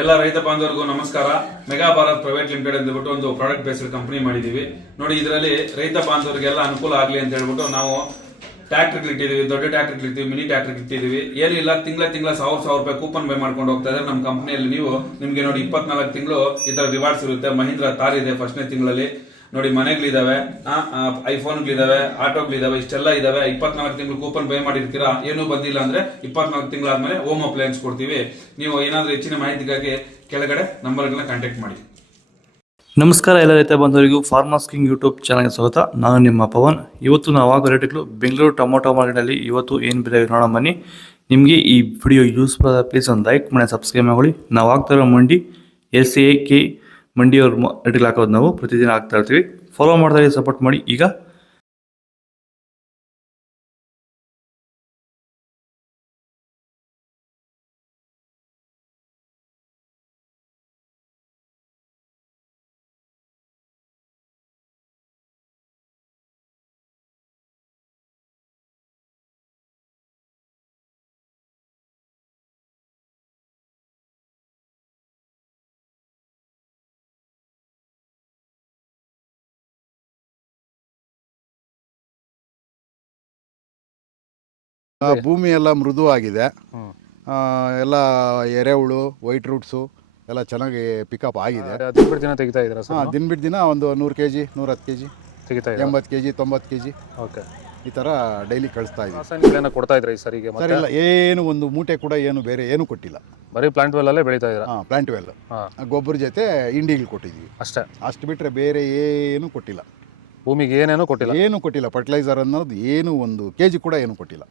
ಎಲ್ಲ ರೈತ ಬಾಂಧವರಿಗೂ ನಮಸ್ಕಾರ. ಮೆಗಾ ಭಾರತ್ ಪ್ರೈವೇಟ್ ಲಿಮಿಟೆಡ್ ಅಂದ್ಬಿಟ್ಟು ಒಂದು ಪ್ರಾಡಕ್ಟ್ ಬೇಸ್ಡ್ ಕಂಪನಿ ಮಾಡಿದೀವಿ ನೋಡಿ. ಇದರಲ್ಲಿ ರೈತ ಬಾಂಧವರಿಗೆಲ್ಲ ಅನುಕೂಲ ಆಗಲಿ ಅಂತ ಹೇಳ್ಬಿಟ್ಟು ನಾವು ಟ್ರ್ಯಾಕ್ಟರ್ ಇಟ್ಟಿದೀವಿ, ದೊಡ್ಡ ಟ್ರ್ಯಾಕ್ಟರ್ ಇಟ್ಟಿದೀವಿ, ಮಿನಿ ಟ್ರ್ಯಾಕ್ಟರ್ ಇಟ್ಟಿದೀವಿ. ಏನಿಲ್ಲ, ತಿಂಗಳ 1000 ರೂಪಾಯಿ ಕೂಪನ್ ಬೈ ಮಾಡ್ಕೊಂಡು ಹೋಗ್ತಾ ಇದ್ರೆ ನಮ್ಮ ಕಂಪನಿಯಲ್ಲಿ ನಿಮ್ಗೆ ನೋಡಿ 24 ತಿಂಗಳು ಈ ತರ ರಿವಾರ್ಡ್ಸ್ ಇರುತ್ತೆ. ಮಹೀಂದ್ರ ತಾರ್ ಇದೆ ಫಸ್ಟ್ನೇ ತಿಂಗಳಲ್ಲಿ ನೋಡಿ, ಮನೆಗಳಿದಾವೆ, ಐಫೋನ್ಗಳಿದಾವೆ, ಆಟೋಗಳಿದಾವೆ, ಇಷ್ಟೆಲ್ಲ ಇದಾವೆ. 24 ತಿಂಗಳು ಕೂಪನ್ ಬೈ ಮಾಡಿರ್ತೀರಾ, ಏನೂ ಬಂದಿಲ್ಲ ಅಂದ್ರೆ 24 ತಿಂಗಳಾದ್ಮೇಲೆ ಹೋಮ್ ಅಪ್ಲಯನ್ಸ್ ಕೊಡ್ತೀವಿ. ನೀವು ಏನಾದ್ರೂ ಹೆಚ್ಚಿನ ಮಾಹಿತಿಗಾಗಿ ಕೆಳಗಡೆ ನಂಬರ್ಗಳನ್ನ ಕಾಂಟ್ಯಾಕ್ಟ್ ಮಾಡಿ. ನಮಸ್ಕಾರ ಎಲ್ಲ ರೈತ ಬಂಧುವರಿಗೂ ಫಾರ್ಮರ್ಸ್ ಕಿಂಗ್ ಯೂಟ್ಯೂಬ್ ಚಾನಲ್ಗೆ ಸ್ವಾಗತ. ನಾನು ನಿಮ್ಮ ಪವನ್. ಇವತ್ತು ನಾವು ಆಗೋ ರೇಟ್ಗಳು ಬೆಂಗಳೂರು ಟೊಮೊಟೊ ಮಾರ್ಕೆಟಲ್ಲಿ ಇವತ್ತು ಏನು ಬೆಲೆ ನೋಡೋಣ ಬನ್ನಿ. ನಿಮಗೆ ಈ ವಿಡಿಯೋ ಯೂಸ್ಫುಲ್ ಆದ ಪ್ಲೀಸ್ ಒಂದು ಲೈಕ್ ಮಾಡಿ, ಸಬ್ಸ್ಕ್ರೈಬ್ ಮಾಡಿ. ನಾವು ಆಗ್ತಾ ಇರೋ ಮಂಡಿ SAK ಮಂಡಿಯವ್ರ ರೇಟ್ಗಳು ಹಾಕೋದು ನಾವು ಪ್ರತಿದಿನ ಆಗ್ತಾ ಇರ್ತೀವಿ. ಫಾಲೋ ಮಾಡ್ತಾ ಸಪೋರ್ಟ್ ಮಾಡಿ. ಈಗ ಭೂಮಿ ಎಲ್ಲ ಮೃದುವಾಗಿದೆ. ಎಲ್ಲ ಎರೆಹುಳು, ವೈಟ್ ರೂಟ್ಸು ಎಲ್ಲ ಚೆನ್ನಾಗಿ ಪಿಕಪ್ ಆಗಿದೆ. ದಿನ ಬಿಟ್ಟು ದಿನ ತೆಗಿತಾ ಇದ್ದೀರಾ ಸರ್? ದಿನ ಬಿಟ್ಟು ದಿನ ಒಂದು 100 kg, 110 kg, ತೆಗಿತಾ 80 kg, 90 kg ಓಕೆ. ಈ ಥರ ಡೈಲಿ ಕಳಿಸ್ತಾ ಇದ್ದೀವಿ. ರಾಸಾಯನಿಕಗಳನ್ನ ಕೊಡ್ತಾ ಇದ್ರಾ ಈ ಸರಿಗೆ? ಸರ್ ಇಲ್ಲ, ಏನು ಒಂದು ಮೂಟೆ ಕೂಡ ಏನು ಬೇರೆ ಏನು ಕೊಟ್ಟಿಲ್ಲ. ಬರೀ ಪ್ಲಾಂಟ್ ವೆಲ್ ಅಲ್ಲೇ ಬೆಳೀತಾ ಇದ್ದೀರಾ? ಪ್ಲಾಂಟ್ ವೆಲ್ ಗೊಬ್ಬರ ಜೊತೆ ಇಂಡಿಗಳು ಕೊಟ್ಟಿದ್ದೀವಿ ಅಷ್ಟೇ. ಅಷ್ಟು ಬಿಟ್ಟರೆ ಬೇರೆ ಏನು ಕೊಟ್ಟಿಲ್ಲ. ಭೂಮಿಗೆ ಏನೇನು ಕೊಟ್ಟಿಲ್ಲ? ಏನು ಕೊಟ್ಟಿಲ್ಲ. ಫರ್ಟಿಲೈಸರ್ ಅನ್ನೋದು ಏನು ಒಂದು kg ಕೂಡ ಏನು ಕೊಟ್ಟಿಲ್ಲ.